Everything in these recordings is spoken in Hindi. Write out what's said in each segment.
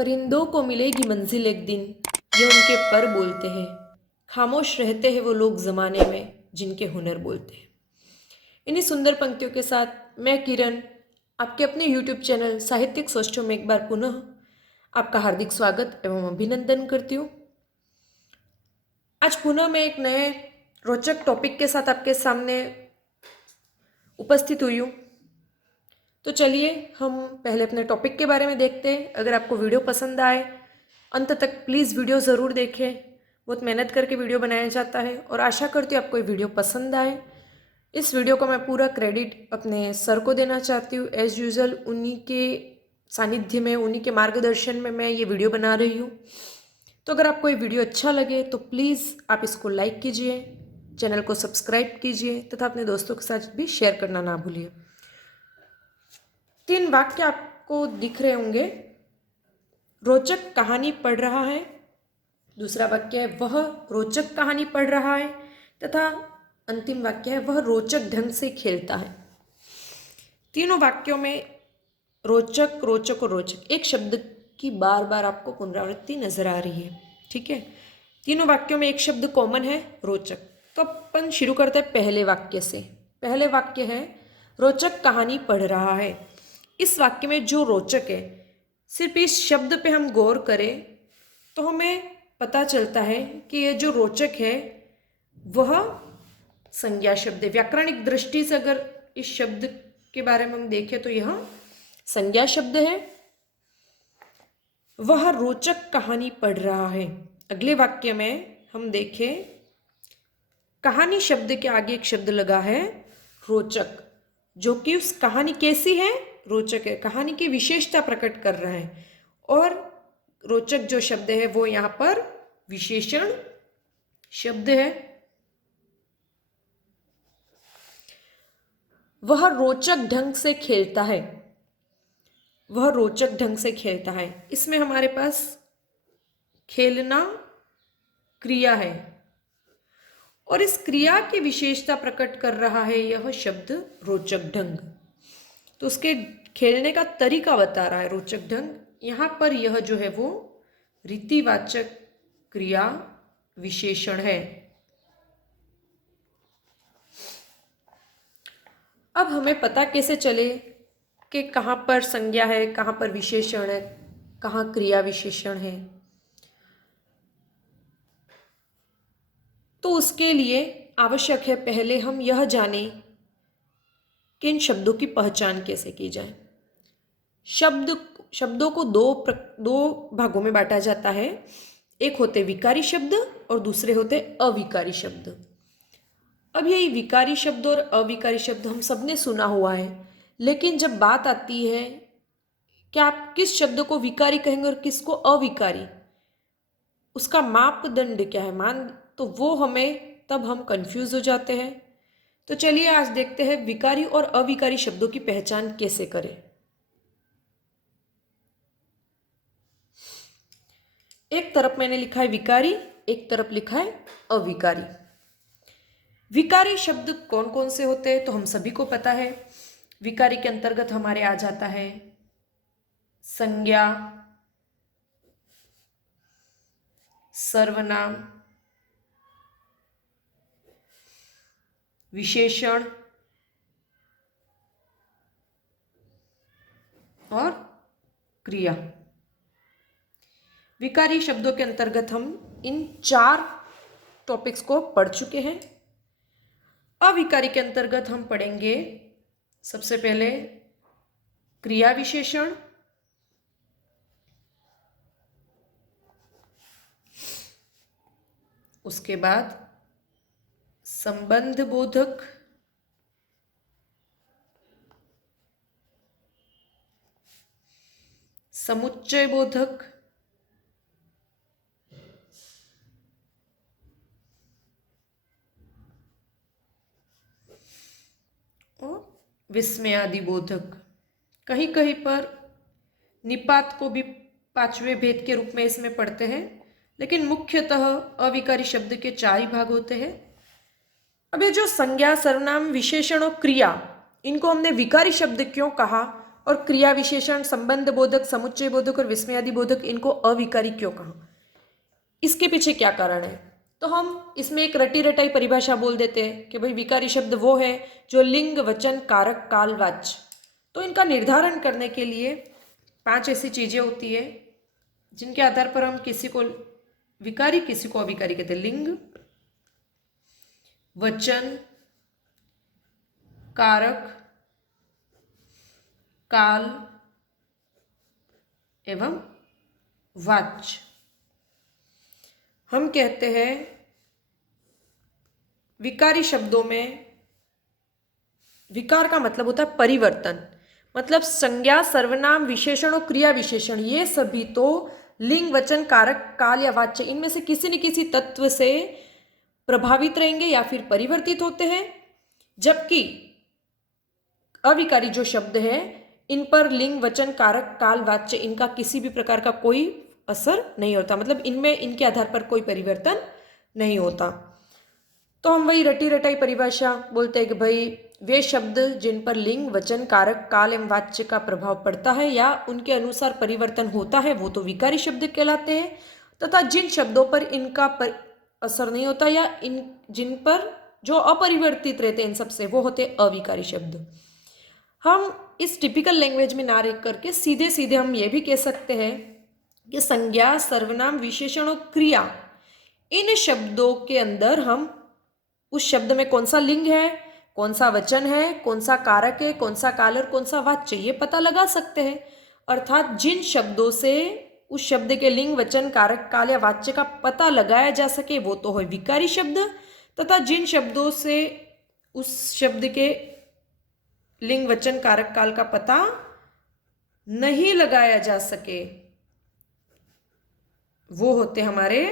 परिंदों को मिलेगी मंजिल एक दिन, ये उनके पर बोलते हैं। खामोश रहते हैं वो लोग ज़माने में जिनके हुनर बोलते हैं। इन्हीं सुंदर पंक्तियों के साथ मैं किरण आपके अपने YouTube चैनल साहित्यिक सोचों में एक बार पुनः आपका हार्दिक स्वागत एवं अभिनंदन करती हूँ। आज पुनः मैं एक नए रोचक टॉपिक के साथ आपके सामने उपस्थित हुई हूँ। तो चलिए हम पहले अपने टॉपिक के बारे में देखते हैं। अगर आपको वीडियो पसंद आए अंत तक प्लीज़ वीडियो ज़रूर देखें। बहुत मेहनत करके वीडियो बनाया जाता है और आशा करती हूँ आपको ये वीडियो पसंद आए। इस वीडियो को मैं पूरा क्रेडिट अपने सर को देना चाहती हूँ। एज़ यूजुअल उन्हीं के सानिध्य में, उन्हीं के मार्गदर्शन में मैं ये वीडियो बना रही हूँ। तो अगर आपको ये वीडियो अच्छा लगे तो प्लीज़ आप इसको लाइक कीजिए, चैनल को सब्सक्राइब कीजिए तथा अपने दोस्तों के साथ भी शेयर करना ना भूलिए। 3 वाक्य आपको दिख रहे होंगे। रोचक कहानी पढ़ रहा है, दूसरा वाक्य है वह रोचक कहानी पढ़ रहा है तथा अंतिम वाक्य है वह रोचक ढंग से खेलता है। तीनों वाक्यों में रोचक, रोचक और रोचक एक शब्द की बार बार आपको पुनरावृत्ति नजर आ रही है। ठीक है, तीनों वाक्यों में एक शब्द कॉमन है, रोचक। तो अपन शुरू करते हैं पहले वाक्य से। पहले वाक्य है रोचक कहानी पढ़ रहा है। इस वाक्य में जो रोचक है, सिर्फ इस शब्द पे हम गौर करें तो हमें पता चलता है कि यह जो रोचक है वह संज्ञा शब्द है। व्याकरणिक दृष्टि से अगर इस शब्द के बारे में हम देखें तो यह संज्ञा शब्द है। वह रोचक कहानी पढ़ रहा है। अगले वाक्य में हम देखें, कहानी शब्द के आगे एक शब्द लगा है रोचक, जो कि उस कहानी कैसी है, रोचक है, कहानी की विशेषता प्रकट कर रहा है। और रोचक जो शब्द है वो यहाँ पर विशेषण शब्द है। वह रोचक ढंग से खेलता है। वह रोचक ढंग से खेलता है, इसमें हमारे पास खेलना क्रिया है और इस क्रिया की विशेषता प्रकट कर रहा है यह शब्द रोचक ढंग। तो उसके खेलने का तरीका बता रहा है रोचक ढंग। यहाँ पर यह जो है वो रीतिवाचक क्रिया विशेषण है। अब हमें पता कैसे चले कि कहाँ पर संज्ञा है, कहाँ पर विशेषण है, कहाँ क्रिया विशेषण है? तो उसके लिए आवश्यक है पहले हम यह जानें कि इन शब्दों की पहचान कैसे की जाए। शब्दों को दो भागों में बांटा जाता है। एक होते विकारी शब्द और दूसरे होते अविकारी शब्द। अब यही विकारी शब्द और अविकारी शब्द हम सबने सुना हुआ है, लेकिन जब बात आती है कि आप किस शब्द को विकारी कहेंगे और किसको अविकारी, उसका मापदंड क्या है, मान, तो वो हमें तब हम कंफ्यूज हो जाते हैं। तो चलिए आज देखते हैं विकारी और अविकारी शब्दों की पहचान कैसे करें। एक तरफ मैंने लिखा है विकारी, एक तरफ लिखा है अविकारी। विकारी शब्द कौन कौन से होते हैं तो हम सभी को पता है। विकारी के अंतर्गत हमारे आ जाता है संज्ञा, सर्वनाम, विशेषण और क्रिया। विकारी शब्दों के अंतर्गत हम इन 4 टॉपिक्स को पढ़ चुके हैं। अविकारी के अंतर्गत हम पढ़ेंगे सबसे पहले क्रिया विशेषण, उसके बाद संबंध बोधक, समुच्चय बोधक, और विस्मयादि बोधक। कहीं कहीं पर निपात को भी 5वें भेद के रूप में इसमें पढ़ते हैं, लेकिन मुख्यतः अविकारी शब्द के 4 ही भाग होते हैं। अब ये जो संज्ञा, सर्वनाम, विशेषण और क्रिया, इनको हमने विकारी शब्द क्यों कहा और क्रिया विशेषण, संबंध बोधक, समुच्चय बोधक और विस्मयादि बोधक इनको अविकारी क्यों कहा? इसके पीछे क्या कारण है? तो हम इसमें एक रटी रटाई परिभाषा बोल देते हैं कि भाई विकारी शब्द वो है जो लिंग, वचन, कारक, काल, वाच्य। तो इनका निर्धारण करने के लिए 5 ऐसी चीजें होती है जिनके आधार पर हम किसी को विकारी, किसी को अविकारी कहते हैं। लिंग, वचन, कारक, काल एवं वाच्य। हम कहते हैं विकारी शब्दों में विकार का मतलब होता है परिवर्तन, मतलब संज्ञा, सर्वनाम, विशेषण और क्रिया विशेषण ये सभी तो लिंग, वचन, कारक, काल या वाच्य इनमें से किसी न किसी तत्व से प्रभावित रहेंगे या फिर परिवर्तित होते हैं। जबकि अविकारी जो शब्द है इन पर लिंग, वचन, कारक, काल, वाच्य इनका किसी भी प्रकार का कोई असर नहीं होता, मतलब इनमें इनके आधार पर कोई परिवर्तन नहीं होता। तो हम वही रटी रटाई परिभाषा बोलते हैं कि भाई वे शब्द जिन पर लिंग, वचन, कारक, काल एवं वाच्य का प्रभाव पड़ता है या उनके अनुसार परिवर्तन होता है वो तो विकारी शब्द कहलाते हैं, तथा जिन शब्दों पर इनका असर नहीं होता या इन जिन पर जो अपरिवर्तित रहते हैं इन सबसे वो होते अविकारी शब्द। हम इस टिपिकल लैंग्वेज में ना रह करके सीधे सीधे हम ये भी कह सकते हैं कि संज्ञा, सर्वनाम, विशेषण और क्रिया इन शब्दों के अंदर हम उस शब्द में कौन सा लिंग है, कौन सा वचन है, कौन सा कारक है, कौन सा काल और कौन सा वाच्य ये पता लगा सकते हैं। अर्थात जिन शब्दों से उस शब्द के लिंग, वचन, कारक, काल या वाच्य का पता लगाया जा सके वो तो है विकारी शब्द, तथा जिन शब्दों से उस शब्द के लिंग, वचन, कारक, काल का पता नहीं लगाया जा सके वो होते हमारे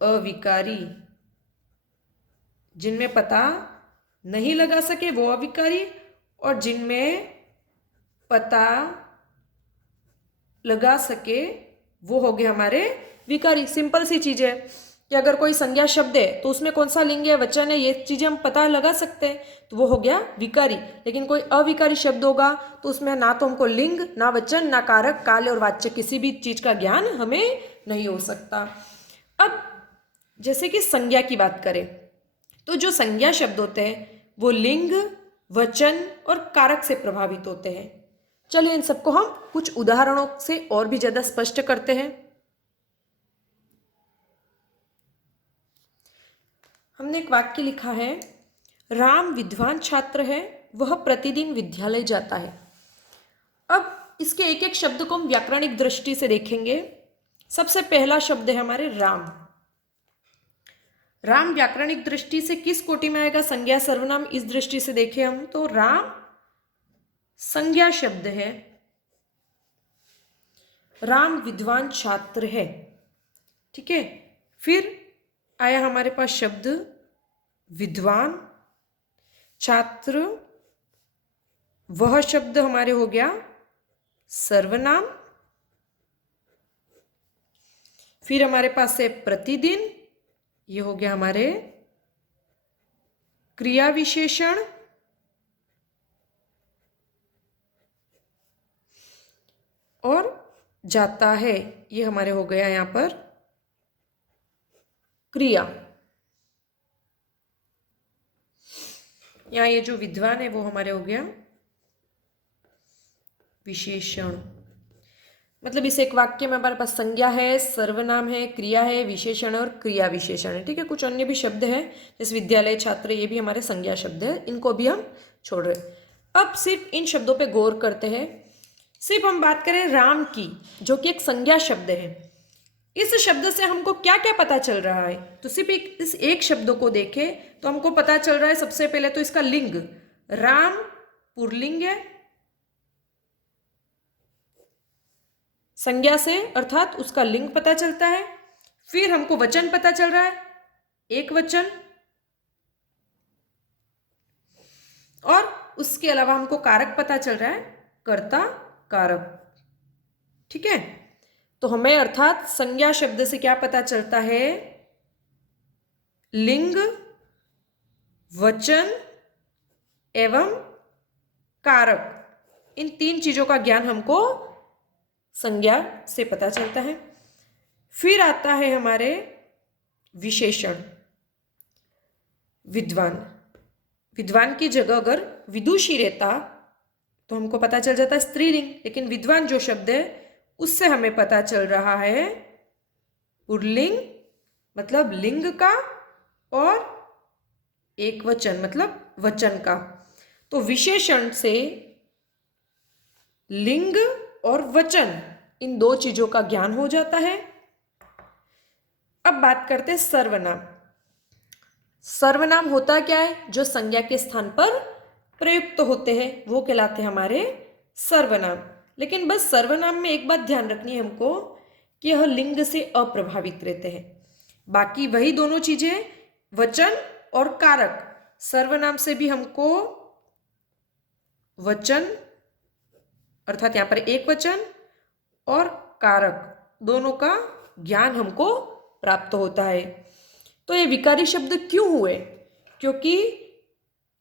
अविकारी। जिनमें पता नहीं लगा सके वो अविकारी, और जिनमें पता लगा सके वो हो गए हमारे विकारी। सिंपल सी चीज है कि अगर कोई संज्ञा शब्द है तो उसमें कौन सा लिंग है, वचन है, ये चीजें हम पता लगा सकते हैं तो वो हो गया विकारी। लेकिन कोई अविकारी शब्द होगा तो उसमें ना तो हमको लिंग, ना वचन, ना कारक, काल और वाच्य किसी भी चीज का ज्ञान हमें नहीं हो सकता। अब जैसे कि संज्ञा की बात करें तो जो संज्ञा शब्द होते हैं वो लिंग, वचन और कारक से प्रभावित होते हैं। चलिए इन सबको हम कुछ उदाहरणों से और भी ज्यादा स्पष्ट करते हैं। हमने एक वाक्य लिखा है, राम विद्वान छात्र है, वह प्रतिदिन विद्यालय जाता है। अब इसके एक एक शब्द को हम व्याकरणिक दृष्टि से देखेंगे। सबसे पहला शब्द है हमारे राम। राम व्याकरणिक दृष्टि से किस कोटि में आएगा? संज्ञा, सर्वनाम। इस दृष्टि से देखें हम तो राम संज्ञा शब्द है। राम विद्वान छात्र है, ठीक है। फिर आया हमारे पास शब्द विद्वान, छात्र, वह शब्द हमारे हो गया सर्वनाम। फिर हमारे पास है प्रतिदिन, ये हो गया हमारे क्रिया विशेषण। और जाता है, ये हमारे हो गया यहां पर क्रिया। यहां ये जो विद्वान है वो हमारे हो गया विशेषण। मतलब इस एक वाक्य में हमारे पास संज्ञा है, सर्वनाम है, क्रिया है, विशेषण और क्रिया विशेषण है, ठीक है। कुछ अन्य भी शब्द है जैसे विद्यालय, छात्र, ये भी हमारे संज्ञा शब्द है, इनको भी हम छोड़ रहे। अब सिर्फ इन शब्दों पे गौर करते हैं। सिर्फ हम बात करें राम की, जो कि एक संज्ञा शब्द है। इस शब्द से हमको क्या क्या पता चल रहा है? तो सिर्फ इस एक शब्द को देखें तो हमको पता चल रहा है सबसे पहले तो इसका लिंग, राम पुल्लिंग है, संज्ञा से अर्थात उसका लिंग पता चलता है। फिर हमको वचन पता चल रहा है, एक वचन, और उसके अलावा हमको कारक पता चल रहा है, कर्ता, कारक, ठीक है। तो हमें अर्थात संज्ञा शब्द से क्या पता चलता है? लिंग, वचन एवं कारक, इन 3 चीज़ों का ज्ञान हमको संज्ञा से पता चलता है। फिर आता है हमारे विशेषण। विद्वान, विद्वान की जगह अगर विदुषी रहता तो हमको पता चल जाता है स्त्रीलिंग, लेकिन विद्वान जो शब्द है उससे हमें पता चल रहा है पुल्लिंग मतलब लिंग का, और एक वचन मतलब वचन का। तो विशेषण से लिंग और वचन इन 2 चीजों का ज्ञान हो जाता है। अब बात करते हैं सर्वनाम। सर्वनाम होता क्या है? जो संज्ञा के स्थान पर प्रयुक्त होते हैं वो कहलाते हैं हमारे सर्वनाम। लेकिन बस सर्वनाम में एक बात ध्यान रखनी है हमको कि यह लिंग से अप्रभावित रहते हैं। बाकी वही दोनों चीजें वचन और कारक, सर्वनाम से भी हमको वचन अर्थात यहां पर एक वचन और कारक दोनों का ज्ञान हमको प्राप्त होता है। तो ये विकारी शब्द क्यों हुए? क्योंकि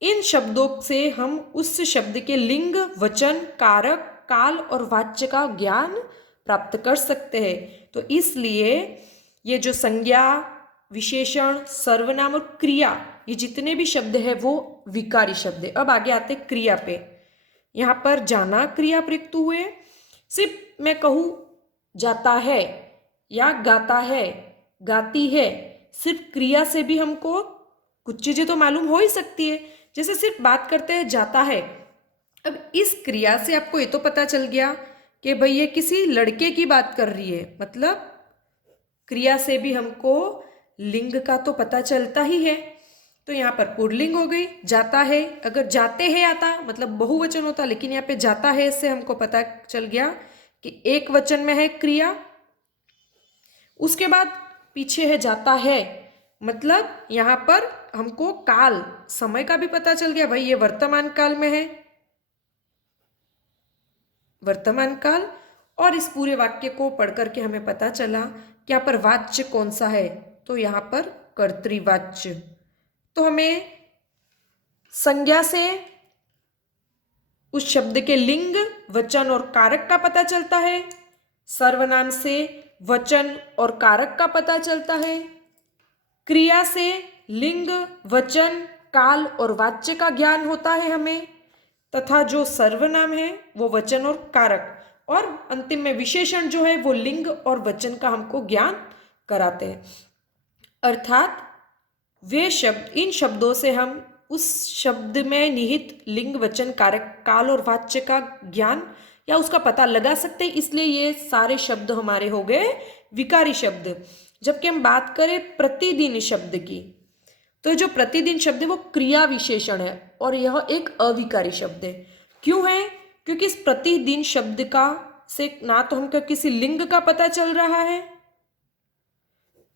इन शब्दों से हम उस शब्द के लिंग, वचन, कारक, काल और वाच्य का ज्ञान प्राप्त कर सकते हैं। तो इसलिए ये जो संज्ञा, विशेषण, सर्वनाम और क्रिया, ये जितने भी शब्द हैं वो विकारी शब्द है। अब आगे आते क्रिया पे। यहाँ पर जाना क्रिया प्रयुक्त हुए। सिर्फ मैं कहूँ जाता है या गाता है, गाती है, सिर्फ क्रिया से भी हमको कुछ चीजें तो मालूम हो ही सकती है। जैसे सिर्फ बात करते हैं जाता है, अब इस क्रिया से आपको ये तो पता चल गया कि भाई ये किसी लड़के की बात कर रही है, मतलब क्रिया से भी हमको लिंग का तो पता चलता ही है। तो यहाँ पर पुल्लिंग हो गई, जाता है। अगर जाते हैं आता मतलब बहुवचन होता, लेकिन यहाँ पे जाता है इससे हमको पता चल गया कि एक वचन में है क्रिया। उसके बाद पीछे है जाता है, मतलब यहाँ पर हमको काल, समय का भी पता चल गया, भाई ये वर्तमान काल में है, वर्तमान काल। और इस पूरे वाक्य को पढ़ करके हमें पता चला कि यहाँ पर वाच्य कौन सा है, तो यहाँ पर कर्तृवाच्य। तो हमें संज्ञा से उस शब्द के लिंग, वचन और कारक का पता चलता है, सर्वनाम से वचन और कारक का पता चलता है, क्रिया से लिंग, वचन, काल और वाच्य का ज्ञान होता है हमें, तथा जो सर्वनाम है वो वचन और कारक, और अंतिम में विशेषण जो है वो लिंग और वचन का हमको ज्ञान कराते हैं। अर्थात वे शब्द, इन शब्दों से हम उस शब्द में निहित लिंग, वचन, कारक, काल और वाच्य का ज्ञान या उसका पता लगा सकते हैं। इसलिए ये सारे शब्द हमारे हो गए विकारी शब्द। जबकि हम बात करें प्रतिदिन शब्द की, तो जो प्रतिदिन शब्द है वो क्रिया विशेषण है और यह एक अविकारी शब्द है। क्यों है? क्योंकि इस प्रतिदिन शब्द का से ना तो हमको किसी लिंग का पता चल रहा है,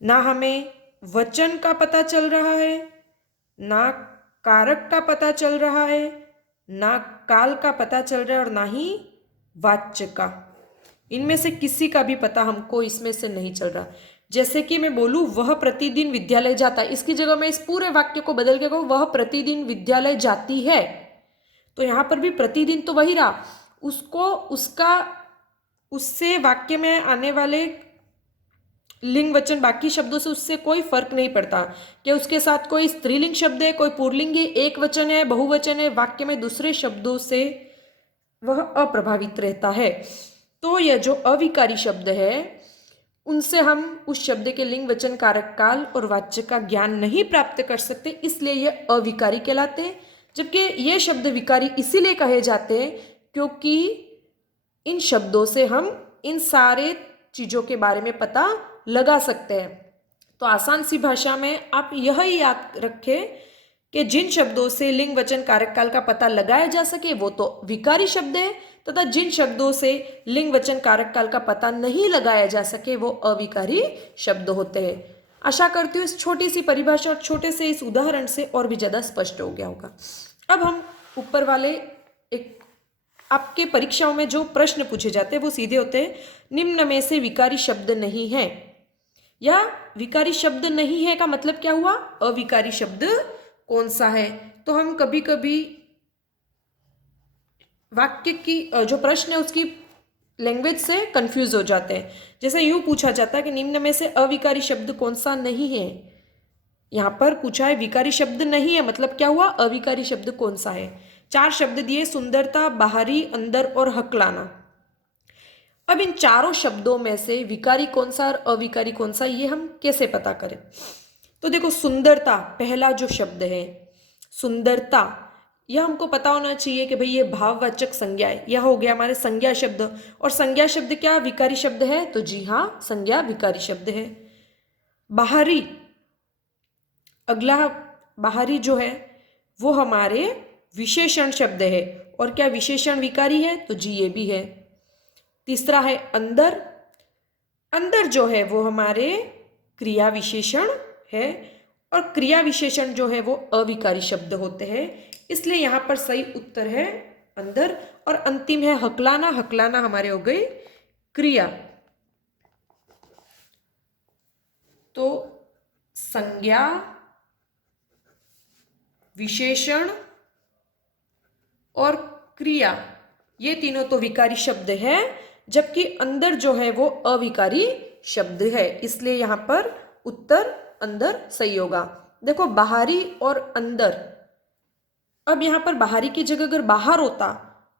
ना हमें वचन का पता चल रहा है, ना कारक का पता चल रहा है, ना काल का पता चल रहा है और ना ही वाच्य का। इनमें से किसी का भी पता हमको इसमें से नहीं चल रहा। जैसे कि मैं बोलूं वह प्रतिदिन विद्यालय जाता है, इसकी जगह मैं इस पूरे वाक्य को बदल के कहूं वह प्रतिदिन विद्यालय जाती है, तो यहां पर भी प्रतिदिन तो वही रहा, उसको उसका उससे वाक्य में आने वाले लिंग, वचन, बाकी शब्दों से उससे कोई फर्क नहीं पड़ता कि उसके साथ कोई स्त्रीलिंग शब्द है, कोई पुल्लिंग है, एक वचन है, बहुवचन है, वाक्य में दूसरे शब्दों से वह अप्रभावित रहता है। तो यह जो अविकारी शब्द है उनसे हम उस शब्द के लिंग, वचन, कारक, काल और वाच्य का ज्ञान नहीं प्राप्त कर सकते, इसलिए ये अविकारी कहलाते हैं। जबकि ये शब्द विकारी इसीलिए कहे जाते हैं क्योंकि इन शब्दों से हम इन सारे चीज़ों के बारे में पता लगा सकते हैं। तो आसान सी भाषा में आप यह याद रखें कि जिन शब्दों से लिंग, वचन, कारक, काल का पता लगाया जा सके वो तो विकारी शब्द है, तथा जिन शब्दों से लिंग, वचन, कारक, काल का पता नहीं लगाया जा सके वो अविकारी शब्द होते हैं। आशा करती हूँ इस छोटी सी परिभाषा और छोटे से इस उदाहरण से और भी ज़्यादा स्पष्ट हो गया होगा। अब हम ऊपर वाले एक आपके परीक्षाओं में जो प्रश्न पूछे जाते हैं वो सीधे होते हैं, निम्न में से विकारी शब्द नहीं है, या विकारी शब्द नहीं है का मतलब क्या हुआ, अविकारी शब्द कौन सा है। तो हम कभी कभी वाक्य की जो प्रश्न है उसकी लैंग्वेज से कंफ्यूज हो जाते हैं। जैसे यूं पूछा जाता है कि निम्न में से अविकारी शब्द कौन सा नहीं है। यहाँ पर पूछा है विकारी शब्द नहीं है, मतलब क्या हुआ, अविकारी शब्द कौन सा है। 4 शब्द दिए, सुंदरता, बाहरी, अंदर और हकलाना। अब इन चारों शब्दों में से विकारी कौन सा और अविकारी कौन सा, ये हम कैसे पता करें। तो देखो, सुंदरता पहला जो शब्द है, सुंदरता, यह हमको पता होना चाहिए कि भाई ये भाववाचक संज्ञा है। यह हो गया हमारे संज्ञा शब्द। और संज्ञा शब्द क्या विकारी शब्द है? तो जी हाँ, संज्ञा विकारी शब्द है। बाहरी, अगला बाहरी जो है वो हमारे विशेषण शब्द है। और क्या विशेषण विकारी है? तो जी ये भी है। तीसरा है अंदर। अंदर जो है वो हमारे क्रिया विशेषण है, और क्रिया विशेषण जो है वो अविकारी शब्द होते हैं, इसलिए यहाँ पर सही उत्तर है अंदर। और अंतिम है हकलाना। हकलाना हमारे हो गई क्रिया। तो संज्ञा, विशेषण और क्रिया, ये तीनों तो विकारी शब्द है, जबकि अंदर जो है वो अविकारी शब्द है, इसलिए यहाँ पर उत्तर अंदर सही होगा। देखो, बाहरी और अंदर, अब यहाँ पर बाहरी की जगह अगर बाहर होता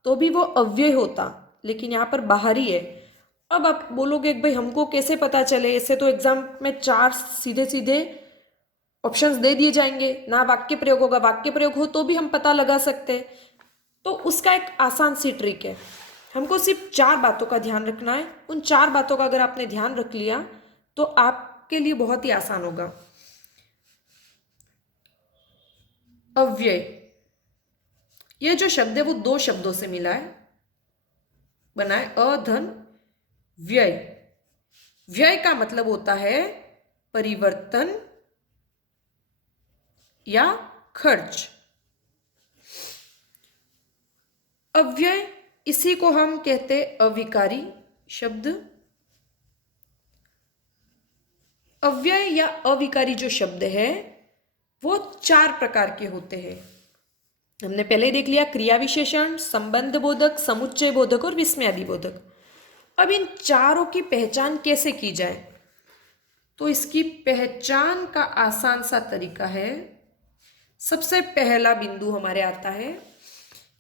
तो भी वो अव्यय होता, लेकिन यहाँ पर बाहरी है। अब आप बोलोगे कि भाई हमको कैसे पता चले, इससे तो एग्जाम में 4 सीधे सीधे ऑप्शंस दे दिए जाएंगे, ना वाक्य प्रयोग होगा। वाक्य प्रयोग हो तो भी हम पता लगा सकते हैं। तो उसका एक आसान सी ट्रिक है, हमको सिर्फ 4 बातों का ध्यान रखना है। उन 4 बातों का अगर आपने ध्यान रख लिया तो आपके लिए बहुत ही आसान होगा। अव्यय, ये जो शब्द है वो 2 शब्दों से मिला है, बना है अधन व्यय। व्यय का मतलब होता है परिवर्तन या खर्च। अव्यय, इसी को हम कहते अविकारी शब्द। अव्यय या अविकारी जो शब्द है वो 4 प्रकार के होते हैं। हमने पहले देख लिया, क्रिया विशेषण, संबंध बोधक, समुच्चय बोधक और विस्मयादि बोधक। अब इन चारों की पहचान कैसे की जाए, तो इसकी पहचान का आसान सा तरीका है। सबसे पहला बिंदु हमारे आता है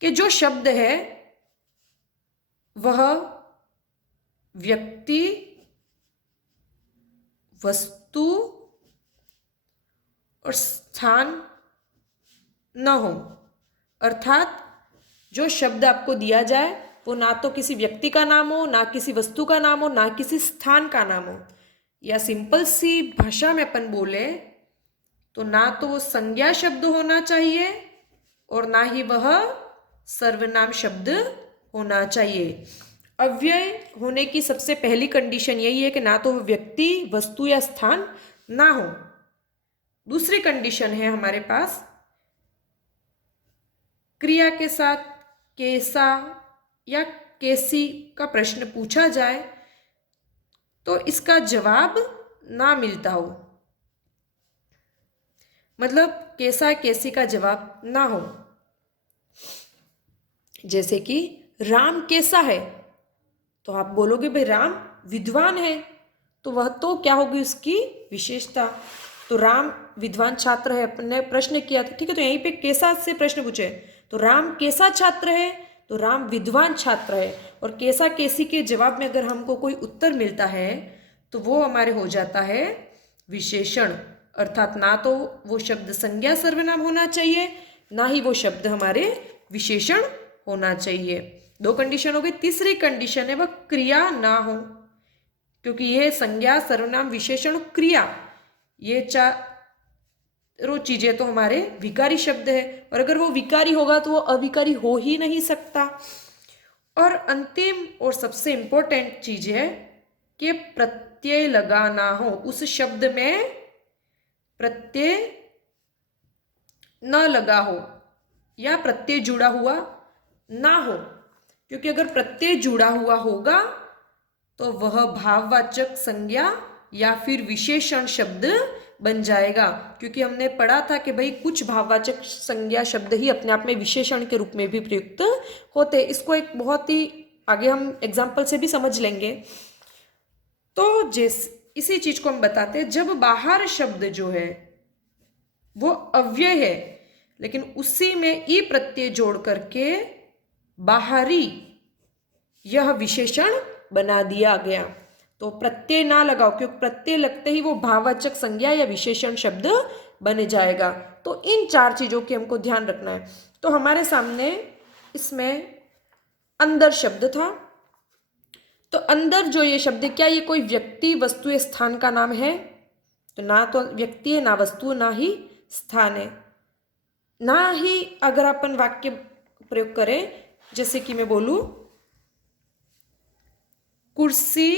कि जो शब्द है वह व्यक्ति, वस्तु और स्थान न हो। अर्थात जो शब्द आपको दिया जाए वो ना तो किसी व्यक्ति का नाम हो, ना किसी वस्तु का नाम हो, ना किसी स्थान का नाम हो, या सिंपल सी भाषा में अपन बोले तो ना तो वो संज्ञा शब्द होना चाहिए और ना ही वह सर्वनाम शब्द होना चाहिए। अव्यय होने की सबसे पहली कंडीशन यही है कि ना तो व्यक्ति, वस्तु या स्थान ना हो। दूसरी कंडीशन है हमारे पास, क्रिया के साथ कैसा या कैसी का प्रश्न पूछा जाए तो इसका जवाब ना मिलता हो, मतलब कैसा कैसी का जवाब ना हो। जैसे कि राम कैसा है, तो आप बोलोगे भाई राम विद्वान है, तो वह तो क्या होगी उसकी विशेषता। तो राम विद्वान छात्र है, अपन ने प्रश्न किया था, ठीक है, तो यहीं पे कैसा से प्रश्न पूछे, तो राम कैसा छात्र है, तो राम विद्वान छात्र है। और कैसा कैसी के जवाब में अगर हमको कोई उत्तर मिलता है तो वो हमारे हो जाता है विशेषण। अर्थात ना तो वो शब्द संज्ञा सर्वनाम होना चाहिए, ना ही वो शब्द हमारे विशेषण होना चाहिए। 2 कंडीशन हो गई। तीसरी कंडीशन है वह क्रिया ना हो, क्योंकि यह संज्ञा सर्वनाम विशेषण क्रिया, ये 4 चीजें तो हमारे विकारी शब्द है, और अगर वो विकारी होगा तो वो अविकारी हो ही नहीं सकता। और अंतिम और सबसे इंपॉर्टेंट चीज है कि प्रत्यय लगा ना हो, उस शब्द में प्रत्यय न लगा हो या प्रत्यय जुड़ा हुआ ना हो, क्योंकि अगर प्रत्यय जुड़ा हुआ होगा तो वह भाववाचक संज्ञा या फिर विशेषण शब्द बन जाएगा, क्योंकि हमने पढ़ा था कि भाई कुछ भाववाचक संज्ञा शब्द ही अपने आप में विशेषण के रूप में भी प्रयुक्त होते। इसको एक बहुत ही आगे हम एग्जाम्पल से भी समझ लेंगे। तो इसी चीज को हम बताते हैं, जब बाहर शब्द जो है वो अव्यय है, लेकिन उसी में ई प्रत्यय जोड़ करके बाहरी यह विशेषण बना दिया गया, तो प्रत्यय ना लगाओ, क्योंकि प्रत्यय लगते ही वो भाववाचक संज्ञा या विशेषण शब्द बन जाएगा। तो इन 4 चीजों की हमको ध्यान रखना है। तो हमारे सामने इसमें अंदर शब्द था, तो अंदर जो ये शब्द, क्या ये कोई व्यक्ति, वस्तु या स्थान का नाम है? तो ना तो व्यक्ति है, ना वस्तु, ना ही स्थान है, ना ही अगर अपन वाक्य प्रयोग करें, जैसे कि मैं बोलूं कुर्सी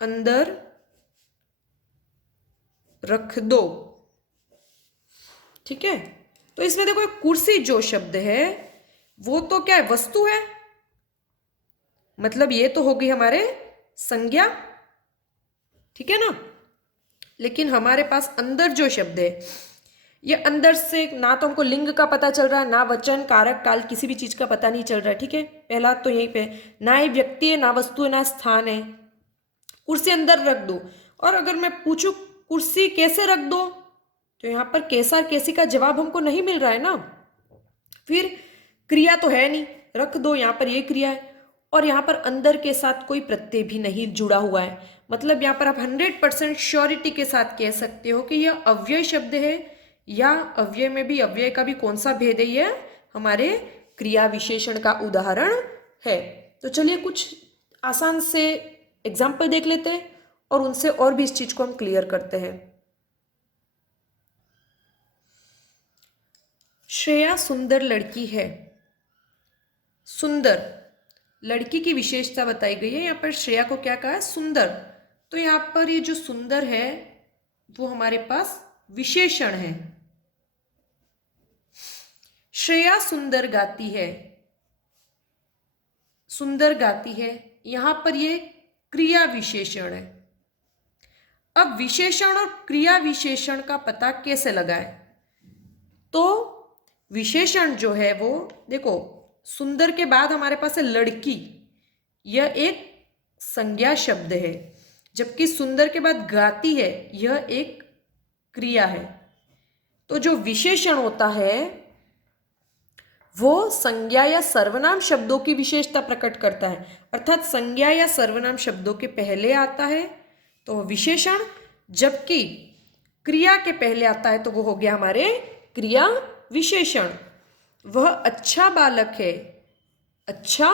अंदर रख दो, ठीक है। तो इसमें देखो कुर्सी जो शब्द है वो तो क्या है, वस्तु है, मतलब ये तो होगी हमारे संज्ञा, ठीक है ना। लेकिन हमारे पास अंदर जो शब्द है, ये अंदर से ना तो हमको लिंग का पता चल रहा है, ना वचन, कारक, काल, किसी भी चीज का पता नहीं चल रहा है, ठीक है। पहला तो यहीं पे ना ही व्यक्ति है, ना वस्तु है, ना स्थान है। कुर्सी अंदर रख दो, और अगर मैं पूछूं कुर्सी कैसे रख दो, तो यहां पर कैसा कैसी का जवाब हमको नहीं मिल रहा है ना। फिर क्रिया तो है नहीं, रख दो यहां पर ये क्रिया है, और यहां पर अंदर के साथ कोई प्रत्यय भी नहीं जुड़ा हुआ है, मतलब यहां पर आप 100% श्योरिटी के साथ कह सकते हो कि यह अव्यय शब्द है, या अव्यय में भी अव्यय का भी कौन सा भेद है, यह हमारे क्रिया विशेषण का उदाहरण है। तो चलिए कुछ आसान से एग्जाम्पल देख लेते हैं, और उनसे और भी इस चीज को हम क्लियर करते हैं। श्रेया सुंदर लड़की है। सुंदर लड़की की विशेषता बताई गई है, यहाँ पर श्रेया को क्या कहा है, सुंदर। तो यहाँ पर ये जो सुंदर है वो हमारे पास विशेषण है। श्रेया सुंदर गाती है, सुंदर गाती है, यहां पर ये क्रिया विशेषण है। अब विशेषण और क्रिया विशेषण का पता कैसे लगाएं? तो विशेषण जो है वो देखो, सुंदर के बाद हमारे पास है लड़की, यह एक संज्ञा शब्द है, जबकि सुंदर के बाद गाती है, यह एक क्रिया है। तो जो विशेषण होता है वो संज्ञा या सर्वनाम शब्दों की विशेषता प्रकट करता है, अर्थात संज्ञा या सर्वनाम शब्दों के पहले आता है तो विशेषण, जबकि क्रिया के पहले आता है तो वो हो गया हमारे क्रिया विशेषण। वह अच्छा बालक है, अच्छा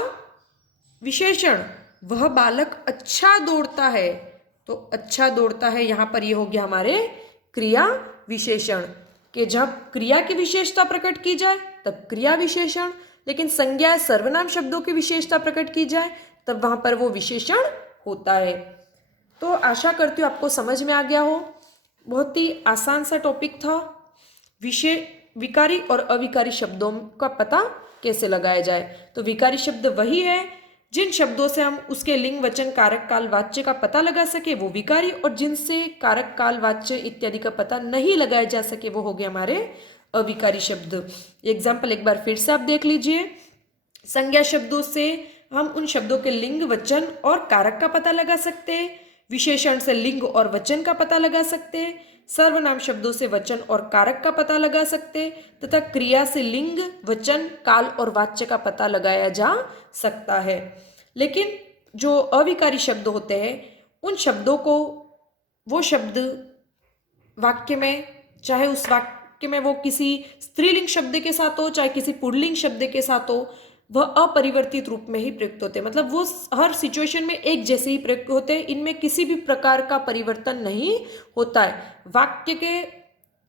विशेषण, वह बालक अच्छा दौड़ता है, तो अच्छा दौड़ता है, यहां पर ये हो गया हमारे क्रिया विशेषण, कि जब क्रिया की विशेषता प्रकट की जाए तब क्रिया विशेषण, लेकिन संज्ञा सर्वनाम शब्दों की विशेषता प्रकट की जाए तब वहां पर वो विशेषण होता है। तो आशा करती हूँ आपको समझ में आ गया हो। बहुत ही आसान सा टॉपिक था, विकारी और अविकारी शब्दों का पता कैसे लगाया जाए। तो विकारी शब्द वही है जिन शब्दों से हम उसके लिंग, वचन, कारक, काल, वाच्य का पता लगा सके वो विकारी, और जिनसे कारक, काल, वाच्य इत्यादि का पता नहीं लगाया जा सके वो हो गए हमारे अविकारी शब्द। एग्जाम्पल एक बार फिर से आप देख लीजिए। संज्ञा शब्दों से हम उन शब्दों के लिंग, वचन और कारक का पता लगा सकते हैं, विशेषण से लिंग और वचन का पता लगा सकते हैं, सर्वनाम शब्दों से वचन और कारक का पता लगा सकते हैं, तथा क्रिया से लिंग, वचन, काल और वाच्य का पता लगाया जा सकता है। लेकिन जो अविकारी शब्द होते हैं उन शब्दों को, वो शब्द वाक्य में, चाहे उस वाक्य में वो किसी स्त्रीलिंग शब्द के साथ हो चाहे किसी पुल्लिंग शब्द के साथ हो, वह अपरिवर्तित रूप में ही प्रयुक्त होते हैं, मतलब वो हर सिचुएशन में एक जैसे ही प्रयुक्त होते हैं, इनमें किसी भी प्रकार का परिवर्तन नहीं होता है। वाक्य के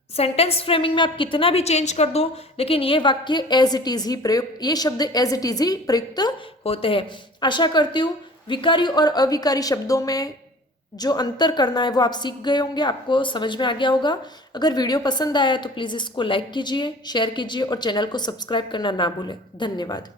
सेंटेंस फ्रेमिंग में आप कितना भी चेंज कर दो, लेकिन ये वाक्य एज इट इज ही प्रयुक्त, ये शब्द एज इट इज ही प्रयुक्त होते हैं। आशा करती हूँ विकारी और अविकारी शब्दों में जो अंतर करना है वो आप सीख गए होंगे, आपको समझ में आ गया होगा। अगर वीडियो पसंद आया तो प्लीज़ इसको लाइक कीजिए, शेयर कीजिए और चैनल को सब्सक्राइब करना ना भूलें। धन्यवाद।